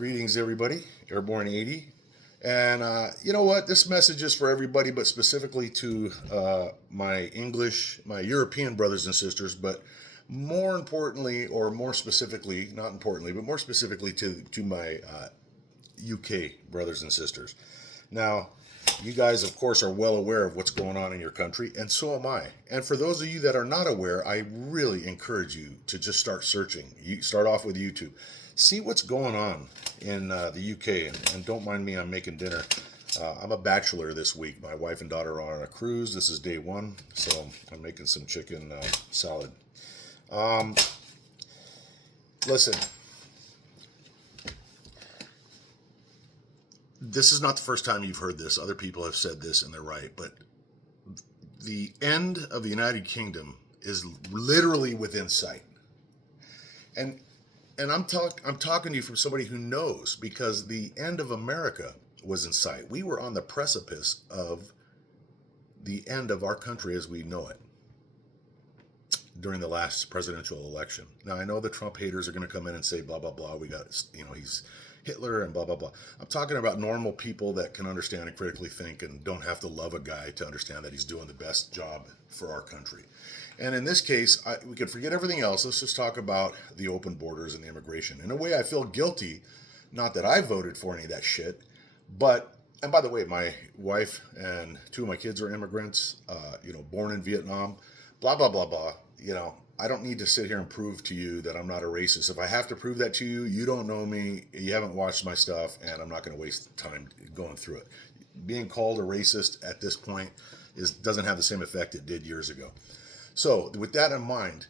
Greetings, everybody. Airborne 80. And you know what? This message is for everybody, but specifically to my European brothers and sisters, but more importantly, or more specifically, not importantly, but more specifically to my UK brothers and sisters. Now, you guys, of course, are well aware of what's going on in your country, and so am I. And for those of you that are not aware, I really encourage you to just start searching. You start off with YouTube, see what's going on in the UK, and don't mind me, I'm making dinner. I'm a bachelor this week. My wife and daughter are on a cruise. This is day one, so I'm making some chicken salad. Um, Listen, this is not the first time you've heard this. Other people have said this, and they're right. But the end of the United Kingdom is literally within sight. And I'm talking to you from somebody who knows, because the end of America was in sight. We were on the precipice of the end of our country as we know it during the last presidential election. Now, I know the Trump haters are going to come in and say blah blah blah. We got, he's Hitler and blah blah blah. I'm talking about normal people that can understand and critically think and don't have to love a guy to understand that he's doing the best job for our country. And in this case, we could forget everything else. Let's just talk about the open borders and the immigration. In a way, I feel guilty, not that I voted for any of that shit, but, and by the way, my wife and two of my kids are immigrants, born in Vietnam, blah, blah, blah, blah. I don't need to sit here and prove to you that I'm not a racist. If I have to prove that to you, you don't know me, you haven't watched my stuff, and I'm not going to waste time going through it. Being called a racist at this point doesn't have the same effect it did years ago. So with that in mind,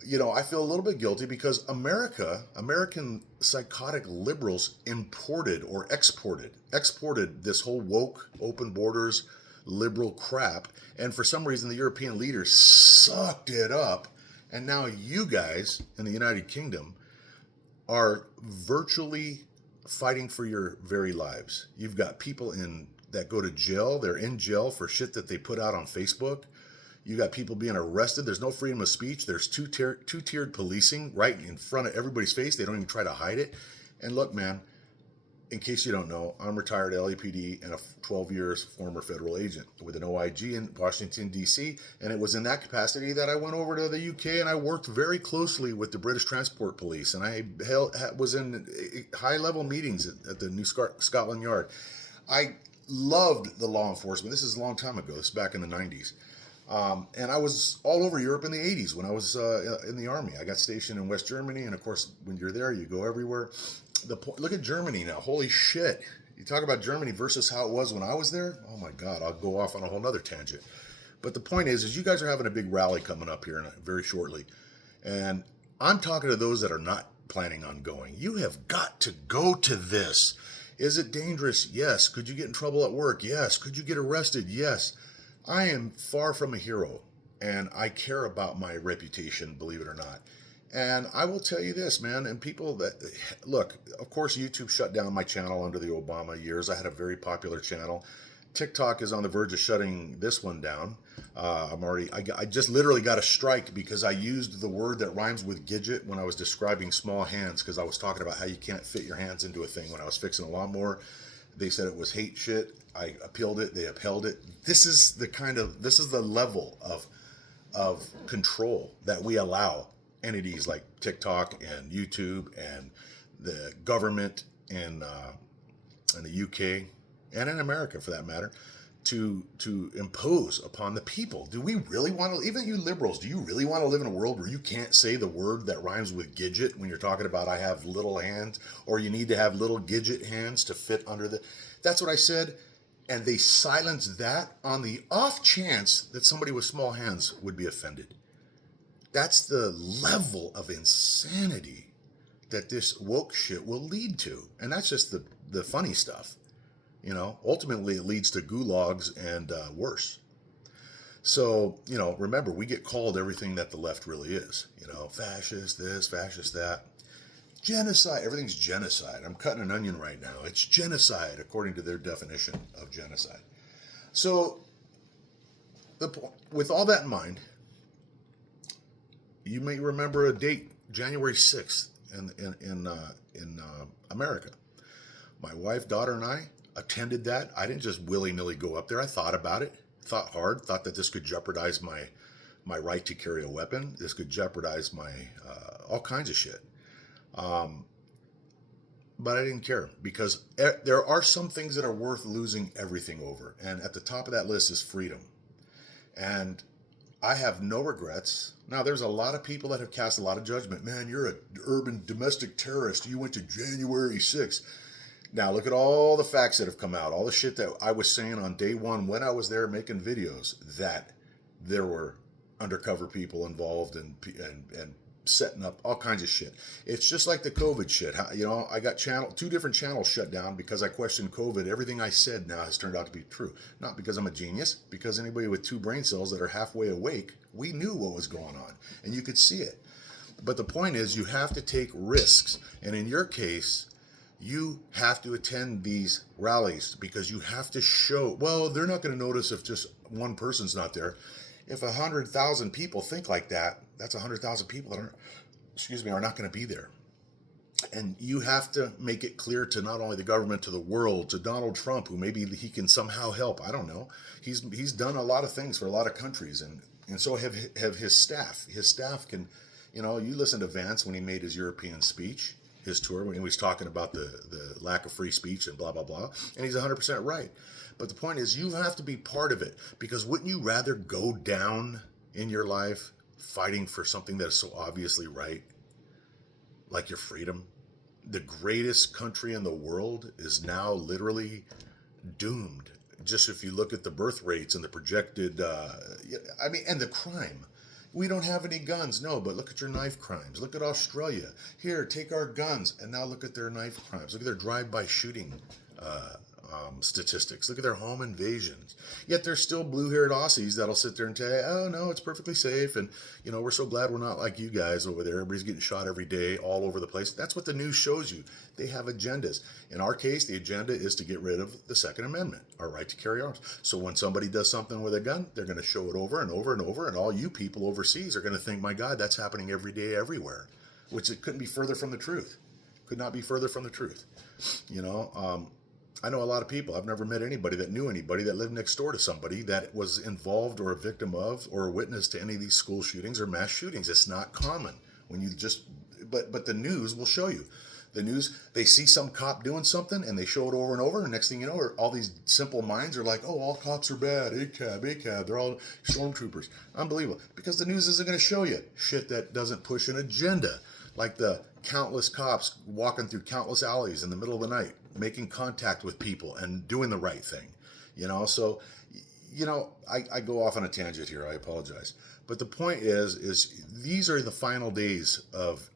I feel a little bit guilty because American psychotic liberals imported or exported this whole woke, open borders, liberal crap. And for some reason, the European leaders sucked it up. And now you guys in the United Kingdom are virtually fighting for your very lives. You've got people that go to jail. They're in jail for shit that they put out on Facebook. You got people being arrested. There's no freedom of speech. There's two-tiered policing right in front of everybody's face. They don't even try to hide it. And look, man, in case you don't know, I'm retired LAPD and a 12 years former federal agent with an OIG in Washington, D.C. And it was in that capacity that I went over to the UK and I worked very closely with the British Transport Police. And I was in high-level meetings at the New Scotland Yard. I loved the law enforcement. This is a long time ago. This is back in the 90s. And I was all over Europe in the 80s when I was in the Army. I got stationed in West Germany, and of course, when you're there, you go everywhere. Look at Germany now. Holy shit. You talk about Germany versus how it was when I was there. Oh my God, I'll go off on a whole nother tangent. But the point is you guys are having a big rally coming up here very shortly. And I'm talking to those that are not planning on going. You have got to go to this. Is it dangerous? Yes. Could you get in trouble at work? Yes. Could you get arrested? Yes. I am far from a hero, and I care about my reputation, believe it or not. And I will tell you this, man, and people that, look, of course, YouTube shut down my channel under the Obama years. I had a very popular channel. TikTok is on the verge of shutting this one down. I just literally got a strike because I used the word that rhymes with gidget when I was describing small hands, because I was talking about how you can't fit your hands into a thing when I was fixing a lawnmower. They said it was hate shit. I appealed it. They upheld it. This is the level of control that we allow entities like TikTok and YouTube and the government in the UK and in America, for that matter, to impose upon the people. Do we really want to? Even you liberals, do you really want to live in a world where you can't say the word that rhymes with gidget when you're talking about I have little hands, or you need to have little gidget hands to fit under the? That's what I said. And they silenced that on the off chance that somebody with small hands would be offended. That's the level of insanity that this woke shit will lead to. And that's just the funny stuff. Ultimately it leads to gulags and worse. So, remember, we get called everything that the left really is. Fascist this, fascist that. Genocide, everything's genocide. I'm cutting an onion right now. It's genocide according to their definition of genocide. So, with all that in mind, you may remember a date, January 6th in America. My wife, daughter, and I attended that. I didn't just willy-nilly go up there. I thought about it, thought hard, thought that this could jeopardize my right to carry a weapon. This could jeopardize my all kinds of shit. But I didn't care because there are some things that are worth losing everything over. And at the top of that list is freedom. And I have no regrets. Now, there's a lot of people that have cast a lot of judgment. Man, you're an urban domestic terrorist. You went to January 6th. Now, look at all the facts that have come out, all the shit that I was saying on day one when I was there making videos, that there were undercover people involved and setting up all kinds of shit. It's just like the COVID shit. I got two different channels shut down because I questioned COVID. Everything I said now has turned out to be true. Not because I'm a genius, because anybody with 2 brain cells that are halfway awake, we knew what was going on and you could see it. But the point is, you have to take risks. And in your case, you have to attend these rallies because you have to show, well, they're not going to notice if just one person's not there. If 100,000 people think like that, that's 100,000 people that are not going to be there. And you have to make it clear to not only the government, to the world, to Donald Trump, who maybe he can somehow help. I don't know. He's done a lot of things for a lot of countries, and so have his staff. His staff can, you listen to Vance when he made his European speech, his tour, when he was talking about the lack of free speech and blah, blah, blah. And he's 100% right. But the point is, you have to be part of it, because wouldn't you rather go down in your life fighting for something that is so obviously right, like your freedom? The greatest country in the world is now literally doomed. Just if you look at the birth rates and the projected, and the crime. We don't have any guns, no, but look at your knife crimes. Look at Australia. Here, take our guns, and now look at their knife crimes. Look at their drive-by shooting statistics. Look at their home invasions. Yet there's still blue-haired Aussies that'll sit there and tell you, oh, no, it's perfectly safe, and, we're so glad we're not like you guys over there. Everybody's getting shot every day all over the place. That's what the news shows you. They have agendas. In our case, the agenda is to get rid of the Second Amendment, our right to carry arms. So when somebody does something with a gun, they're going to show it over and over and over, and all you people overseas are going to think, my God, that's happening every day everywhere, which it couldn't be further from the truth. Could not be further from the truth. I know a lot of people. I've never met anybody that knew anybody that lived next door to somebody that was involved or a victim of or a witness to any of these school shootings or mass shootings. It's not common. But the news will show you. The news, they see some cop doing something and they show it over and over, and next thing you know, all these simple minds are like, oh, all cops are bad, ACAB, they're all stormtroopers. Unbelievable. Because the news isn't going to show you shit that doesn't push an agenda, like the countless cops walking through countless alleys in the middle of the night, making contact with people and doing the right thing. So I go off on a tangent here. I apologize. But the point is these are the final days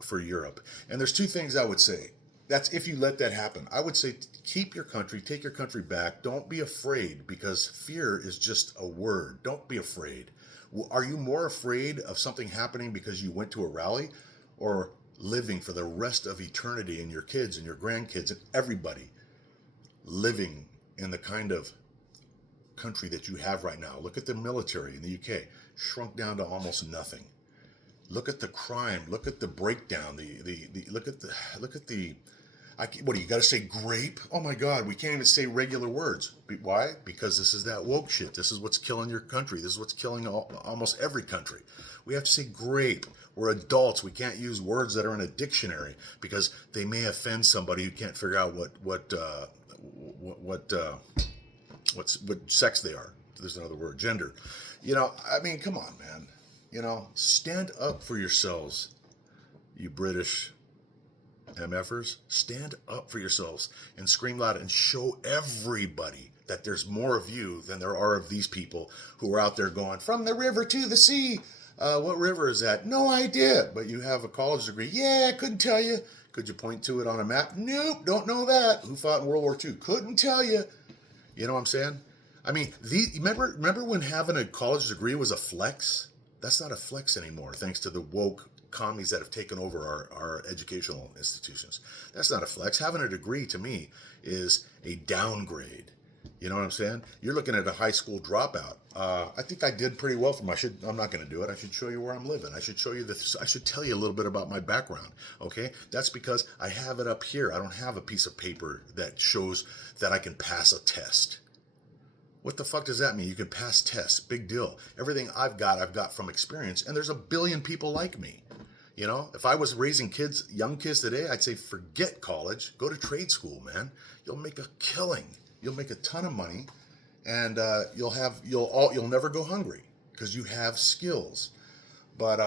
for Europe. And there's 2 things I would say. That's if you let that happen. I would say keep your country, take your country back. Don't be afraid, because fear is just a word. Don't be afraid. Are you more afraid of something happening because you went to a rally, or living for the rest of eternity, and your kids and your grandkids and everybody living in the kind of country that you have right now? Look at the military in the UK, shrunk down to almost nothing. Look at the crime. Look at the breakdown. Look at the. What do you got to say? Grape? Oh my God, we can't even say regular words. Why? Because this is that woke shit. This is what's killing your country. This is what's killing almost every country. We have to say grape. We're adults. We can't use words that are in a dictionary because they may offend somebody who can't figure out what sex they are. There's another word, gender. Come on, man. Stand up for yourselves, you British MFers. Stand up for yourselves and scream loud and show everybody that there's more of you than there are of these people who are out there going, from the river to the sea. What river is that? No idea. But you have a college degree. Yeah, I couldn't tell you. Could you point to it on a map? Nope, don't know that. Who fought in World War II? Couldn't tell you. You know what I'm saying? Remember when having a college degree was a flex? That's not a flex anymore, thanks to the woke commies that have taken over our educational institutions. That's not a flex. Having a degree, to me, is a downgrade. You know what I'm saying? You're looking at a high school dropout. I think I did pretty well for my. I'm not going to do it. I should show you where I'm living. I should show you this. I should tell you a little bit about my background. Okay, that's because I have it up here. I don't have a piece of paper that shows that I can pass a test. What the fuck does that mean? You can pass tests. Big deal. Everything I've got from experience, and there's a billion people like me. You know, if I was raising kids, young kids today, I'd say forget college, go to trade school, man. You'll make a killing. You'll make a ton of money, and you'll never go hungry because you have skills. But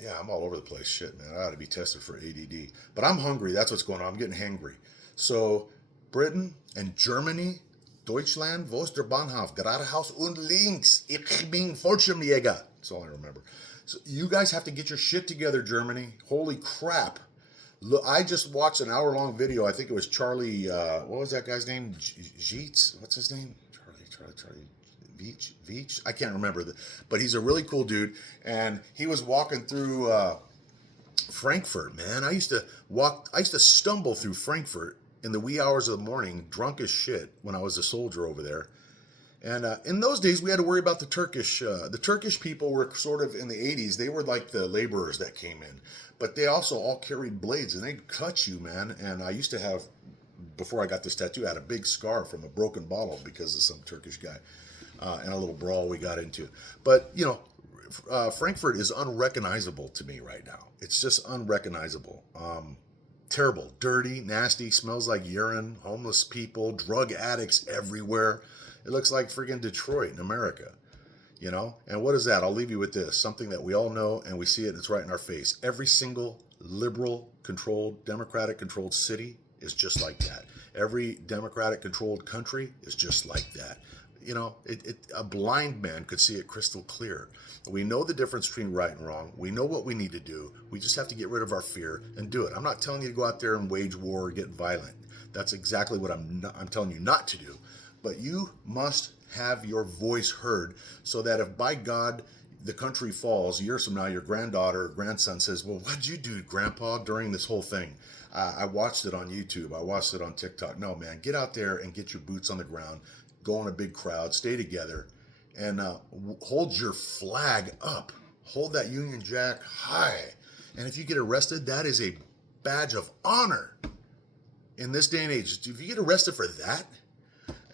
yeah, I'm all over the place. Shit, man, I ought to be tested for ADD. But I'm hungry. That's what's going on. I'm getting hangry. So Britain and Germany, Deutschland, wo ist der Bahnhof? Geradeaus und links. Ich bin Fallschirmjäger. That's all I remember. So you guys have to get your shit together, Germany. Holy crap. Look, I just watched an hour-long video. I think it was Charlie, what was that guy's name? Jeets? What's his name? Charlie. Veach? I can't remember. But he's a really cool dude. And he was walking through Frankfurt, man. I used to stumble through Frankfurt in the wee hours of the morning, drunk as shit when I was a soldier over there. And in those days, we had to worry about the Turkish. The Turkish people were sort of in the 80s. They were like the laborers that came in. But they also all carried blades, and they'd cut you, man. And I used to have, before I got this tattoo, I had a big scar from a broken bottle because of some Turkish guy and a little brawl we got into. But, you know, Frankfurt is unrecognizable to me right now. It's just unrecognizable. Terrible, dirty, nasty, smells like urine, homeless people, drug addicts everywhere. It looks like freaking Detroit in America, you know? And what is that? I'll leave you with this. Something that we all know and we see it, it's right in our face. Every single liberal-controlled, Democratic-controlled city is just like that. Every Democratic-controlled country is just like that. You know, a blind man could see it crystal clear. We know the difference between right and wrong. We know what we need to do. We just have to get rid of our fear and do it. I'm not telling you to go out there and wage war or get violent. That's exactly what I'm telling you not to do. But you must have your voice heard so that if by God the country falls, years from now your granddaughter or grandson says, well, what'd you do, Grandpa, during this whole thing? I watched it on YouTube. I watched it on TikTok. No, man, get out there and get your boots on the ground. Go in a big crowd. Stay together. And hold your flag up. Hold that Union Jack high. And if you get arrested, that is a badge of honor in this day and age. If you get arrested for that,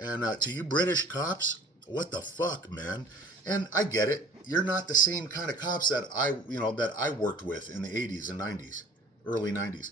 and to you British cops, what the fuck, man? And I get it. You're not the same kind of cops that I worked with in the 80s and 90s, early 90s.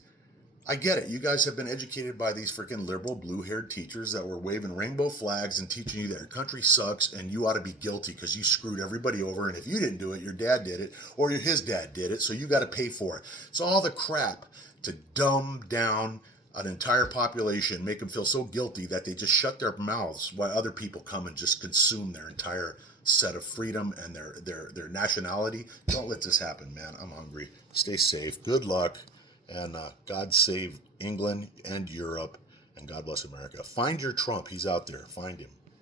I get it. You guys have been educated by these freaking liberal blue-haired teachers that were waving rainbow flags and teaching you that your country sucks and you ought to be guilty because you screwed everybody over. And if you didn't do it, your dad did it or his dad did it. So you got to pay for it. It's all the crap to dumb down an entire population, make them feel so guilty that they just shut their mouths while other people come and just consume their entire set of freedom and their nationality. Don't let this happen, man. I'm hungry. Stay safe. Good luck. And God save England and Europe. And God bless America. Find your Trump. He's out there. Find him.